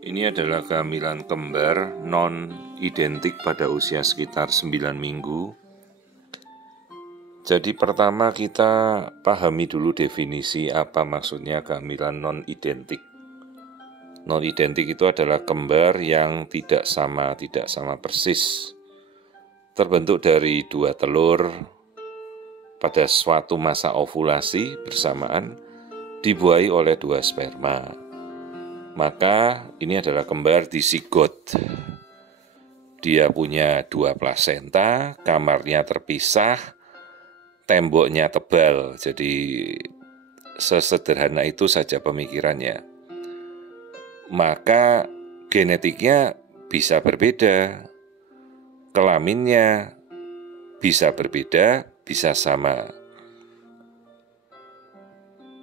Ini adalah kehamilan kembar non-identik pada usia sekitar 9 minggu. Jadi pertama kita pahami dulu definisi apa maksudnya kehamilan non-identik. Non-identik itu adalah kembar yang tidak sama persis. Terbentuk dari 2 telur pada suatu masa ovulasi bersamaan dibuahi oleh 2 sperma. Maka ini adalah kembar disigot. Dia punya 2 plasenta, kamarnya terpisah, temboknya tebal. Jadi sesederhana itu saja pemikirannya. Maka genetiknya bisa berbeda, kelaminnya bisa berbeda, bisa sama.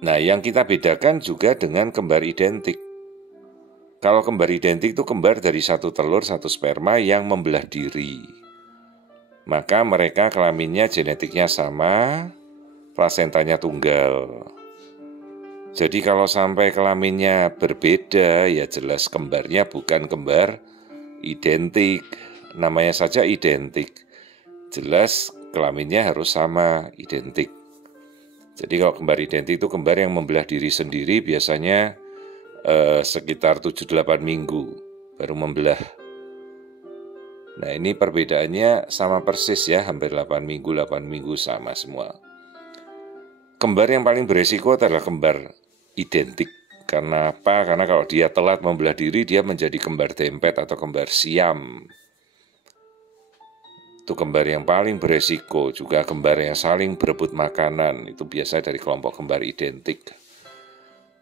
Nah, yang kita bedakan juga dengan kembar identik. Kalau kembar identik itu kembar dari 1 telur, 1 sperma yang membelah diri. Maka mereka kelaminnya genetiknya sama, plasentanya tunggal. Jadi kalau sampai kelaminnya berbeda, ya jelas kembarnya bukan kembar identik. Namanya saja identik. Jelas kelaminnya harus sama, identik. Jadi kalau kembar identik itu kembar yang membelah diri sendiri, biasanya sekitar 7-8 minggu baru membelah. Nah, ini perbedaannya sama persis ya, hampir 8 minggu sama semua. Kembar yang paling beresiko adalah kembar identik. Karena apa? Karena kalau dia telat membelah diri, dia menjadi kembar dempet atau kembar siam. Itu kembar yang paling beresiko. Juga kembar yang saling berebut makanan, itu biasa dari kelompok kembar identik.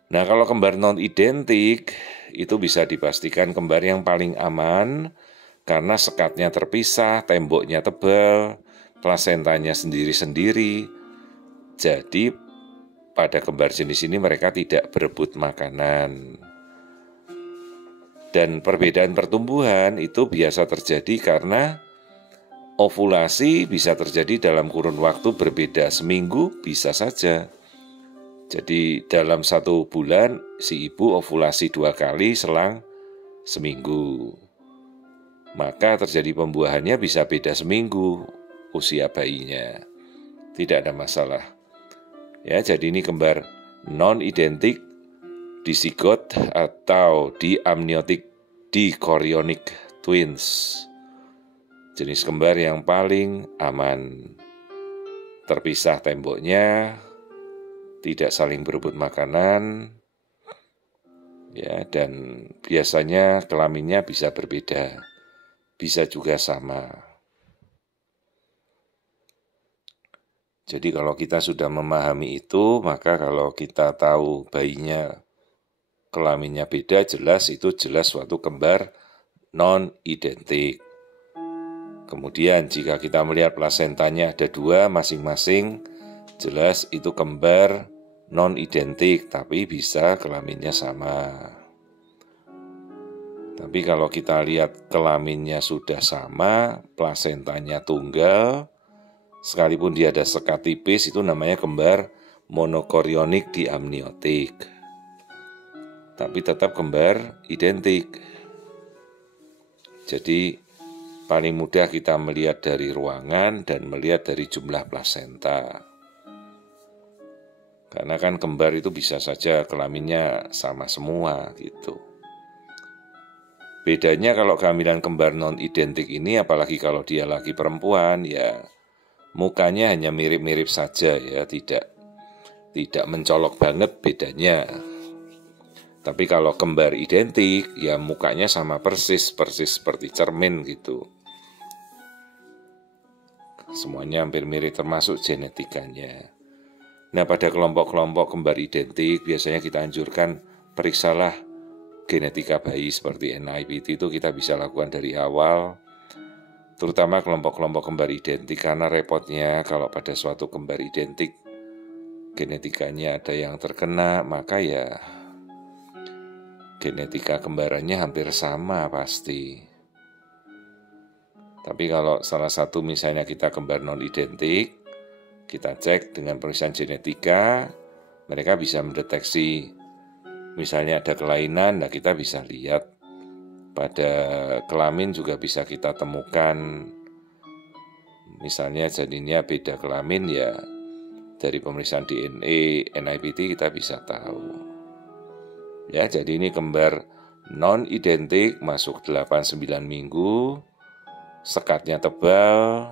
Nah, kalau kembar non-identik itu bisa dipastikan kembar yang paling aman karena sekatnya terpisah, temboknya tebal, plasentanya sendiri-sendiri. Jadi pada kembar jenis ini mereka tidak berebut makanan. Dan perbedaan pertumbuhan itu biasa terjadi karena ovulasi bisa terjadi dalam kurun waktu berbeda. Seminggu bisa saja. Jadi dalam 1 bulan si ibu ovulasi 2 kali selang seminggu. Maka terjadi pembuahannya bisa beda seminggu usia bayinya. Tidak ada masalah. Ya, jadi ini kembar non-identik, disigot atau diamniotic dichorionic twins. Jenis kembar yang paling aman. Terpisah temboknya, tidak saling berebut makanan, ya, dan biasanya kelaminnya bisa berbeda, bisa juga sama. Jadi kalau kita sudah memahami itu, maka kalau kita tahu bayinya kelaminnya beda, jelas suatu kembar non-identik. Kemudian jika kita melihat plasentanya ada 2 masing-masing, jelas itu kembar non-identik, tapi bisa kelaminnya sama. Tapi kalau kita lihat kelaminnya sudah sama, plasentanya tunggal, sekalipun dia ada sekat tipis, itu namanya kembar monokorionik diamniotik. Tapi tetap kembar identik. Jadi paling mudah kita melihat dari ruangan dan melihat dari jumlah plasenta. Karena kan kembar itu bisa saja kelaminnya sama semua gitu. Bedanya kalau kehamilan kembar non-identik ini, apalagi kalau dia laki perempuan, ya mukanya hanya mirip-mirip saja ya, tidak mencolok banget bedanya. Tapi kalau kembar identik, ya mukanya sama persis seperti cermin gitu. Semuanya hampir mirip termasuk genetikanya. Nah, pada kelompok-kelompok kembar identik biasanya kita anjurkan periksalah genetika bayi seperti NIPT, itu kita bisa lakukan dari awal, terutama kelompok-kelompok kembar identik, karena repotnya kalau pada suatu kembar identik genetikanya ada yang terkena, maka ya genetika kembarannya hampir sama pasti. Tapi kalau salah satu misalnya kita kembar non-identik, kita cek dengan pemeriksaan genetika, mereka bisa mendeteksi misalnya ada kelainan, nah kita bisa lihat Pada kelamin juga bisa kita temukan, misalnya janinnya beda kelamin ya, dari pemeriksaan DNA, NIPT kita bisa tahu. Ya, jadi ini kembar non-identik masuk 8-9 minggu, sekatnya tebal,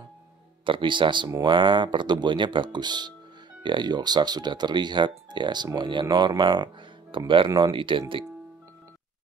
terpisah semua, pertumbuhannya bagus. Ya, York Shark sudah terlihat, ya semuanya normal, kembar non-identik.